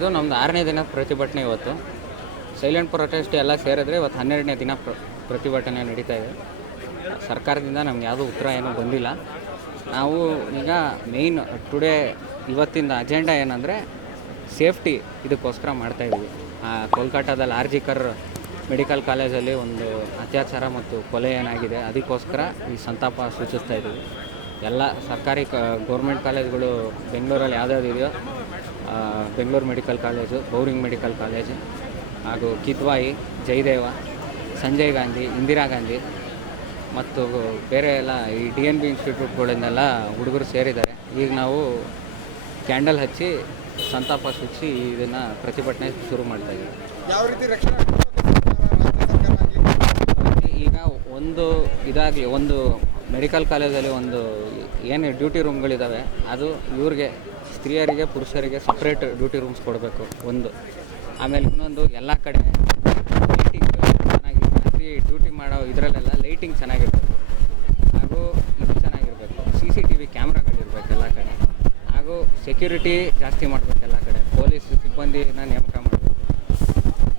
ಇದು ನಮ್ದು ಆರನೇ ದಿನ ಪ್ರತಿಭಟನೆ ಇವತ್ತು. ಸೈಲೆಂಟ್ ಪ್ರೊಟೆಸ್ಟ್ ಎಲ್ಲ ಸೇರಿದ್ರೆ ಇವತ್ತು ಹನ್ನೆರಡನೇ ದಿನ ಪ್ರ, ಪ್ರತಿಭಟನೆ ನಡೀತಾ ಇದೆ. ಸರ್ಕಾರದಿಂದ ನಮ್ಗೆ ಯಾವುದೂ ಉತ್ತರ ಏನೂ ಬಂದಿಲ್ಲ. ನಾವು ಈಗ ಮೇಯ್ನ್ ಟುಡೇ ಇವತ್ತಿಂದ ಅಜೆಂಡಾ ಏನಂದರೆ ಸೇಫ್ಟಿ ಇದಕ್ಕೋಸ್ಕರ ಮಾಡ್ತಾಯಿದ್ವಿ ಕೋಲ್ಕತ್ತಾದಲ್ಲಿ ಕರ್ ಮೆಡಿಕಲ್ ಕಾಲೇಜಲ್ಲಿ ಒಂದು ಅತ್ಯಾಚಾರ ಮತ್ತು ಕೊಲೆ ಏನಾಗಿದೆ ಅದಕ್ಕೋಸ್ಕರ ಈ ಸಂತಾಪ ಸೂಚಿಸ್ತಾ ಇದ್ದೀವಿ. ಎಲ್ಲ ಸರ್ಕಾರಿ ಕ, ಗೌರ್ಮೆಂಟ್ ಕಾಲೇಜ್ಗಳು ಬೆಂಗಳೂರಲ್ಲಿ ಯಾವ್ದಾವ್ದು ಇದೆಯೋ Bengaluru medical college Bowring medical college ಹಾಗೂ ಕಿದ್ವಾಯಿ ಜಯದೇವ ಸಂಜಯ್ ಗಾಂಧಿ ಇಂದಿರಾ ಗಾಂಧಿ ಮತ್ತು ಬೇರೆ ಎಲ್ಲ ಈ ಡಿ ಎನ್ ಬಿ ಇನ್ಸ್ಟಿಟ್ಯೂಟ್ಗಳಿಂದೆಲ್ಲ ಹುಡುಗರು ಸೇರಿದ್ದಾರೆ. ಈಗ ನಾವು ಕ್ಯಾಂಡಲ್ ಹಚ್ಚಿ ಸಂತಾಪ ಸೂಚಿಸಿ ಇದನ್ನು ಪ್ರತಿಭಟನೆ ಶುರು ಮಾಡ್ತಾ ಇದ್ದೀವಿ. ಈಗ ಒಂದು ಇದಾಗಲಿ ಒಂದು ಮೆಡಿಕಲ್ ಕಾಲೇಜಲ್ಲಿ ಒಂದು ಏನು ಡ್ಯೂಟಿ ರೂಮ್ಗಳಿದ್ದಾವೆ ಅದು ಇವ್ರಿಗೆ ಸ್ತ್ರೀಯರಿಗೆ, ಪುರುಷರಿಗೆ ಸಪ್ರೇಟ್ ಡ್ಯೂಟಿ ರೂಮ್ಸ್ ಕೊಡಬೇಕು, ಒಂದು. ಆಮೇಲೆ ಇನ್ನೊಂದು, ಎಲ್ಲ ಕಡೆ ಲೈಟಿಂಗ್ ಚೆನ್ನಾಗಿ ರಾತ್ರಿ ಡ್ಯೂಟಿ ಮಾಡೋ ಇದರಲ್ಲೆಲ್ಲ ಲೈಟಿಂಗ್ ಚೆನ್ನಾಗಿರ್ಬೇಕು ಹಾಗೂ ಇದು ಚೆನ್ನಾಗಿರಬೇಕು. ಸಿ ಸಿ ಟಿ ವಿ ಕ್ಯಾಮ್ರಾಗಳಿರ್ಬೇಕು ಎಲ್ಲ ಕಡೆ. ಹಾಗೂ ಸೆಕ್ಯೂರಿಟಿ ಜಾಸ್ತಿ ಮಾಡಬೇಕು ಎಲ್ಲ ಕಡೆ. ಪೊಲೀಸ್ ಸಿಬ್ಬಂದಿನ ನೇಮಕ ಮಾಡಬೇಕು.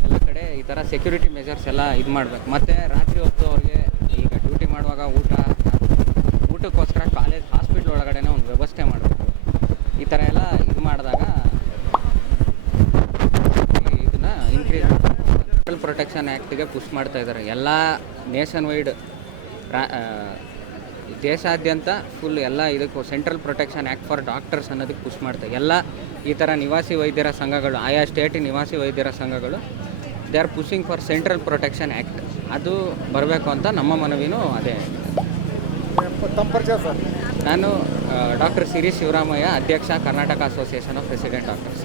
ಎಲ್ಲ ಕಡೆ ಈ ಥರ ಸೆಕ್ಯೂರಿಟಿ ಮೆಜರ್ಸ್ ಎಲ್ಲ ಇದು ಮಾಡಬೇಕು. ಮತ್ತು ರಾತ್ರಿ ಹೊತ್ತು ಅವ್ರಿಗೆ ಈಗ ಡ್ಯೂಟಿ ಮಾಡುವಾಗ ಊಟ, ಊಟಕ್ಕೋಸ್ಕರ ಕಾಲೇಜ್ ಹಾಸ್ಪಿಟ್ಲ್ ಒಳಗಡೆನೇ ಒಂದು ವ್ಯವಸ್ಥೆ ಮಾಡಬೇಕು ಈ ಥರ ಎಲ್ಲ ಇದು ಮಾಡಿದಾಗ ಇದನ್ನು ಇನ್ಕ್ರೀಸ್ ಸೆಂಟ್ರಲ್ ಪ್ರೊಟೆಕ್ಷನ್ ಆ್ಯಕ್ಟಿಗೆ ಪುಷ್ ಮಾಡ್ತಾ ಇದ್ದಾರೆ. ಎಲ್ಲ ನೇಷನ್ ವೈಡ್ ದೇಶಾದ್ಯಂತ ಫುಲ್ ಎಲ್ಲ ಇದಕ್ಕೂ central protection act for doctors ಅನ್ನೋದಕ್ಕೆ ಪುಷ್ ಮಾಡ್ತಾರೆ ಎಲ್ಲ ಈ ಥರ ನಿವಾಸಿ ವೈದ್ಯರ ಸಂಘಗಳು ಆಯಾ ಸ್ಟೇಟ್ ನಿವಾಸಿ ವೈದ್ಯರ ಸಂಘಗಳು they are pushing for central protection act ಅದು ಬರಬೇಕು ಅಂತ ನಮ್ಮ ಮನವಿನೂ ಅದೇ. ನಾನು ಡಾಕ್ಟರ್ ಸಿರಿ ಶಿವರಾಮಯ್ಯ ಅಧ್ಯಕ್ಷ Karnataka association of resident doctors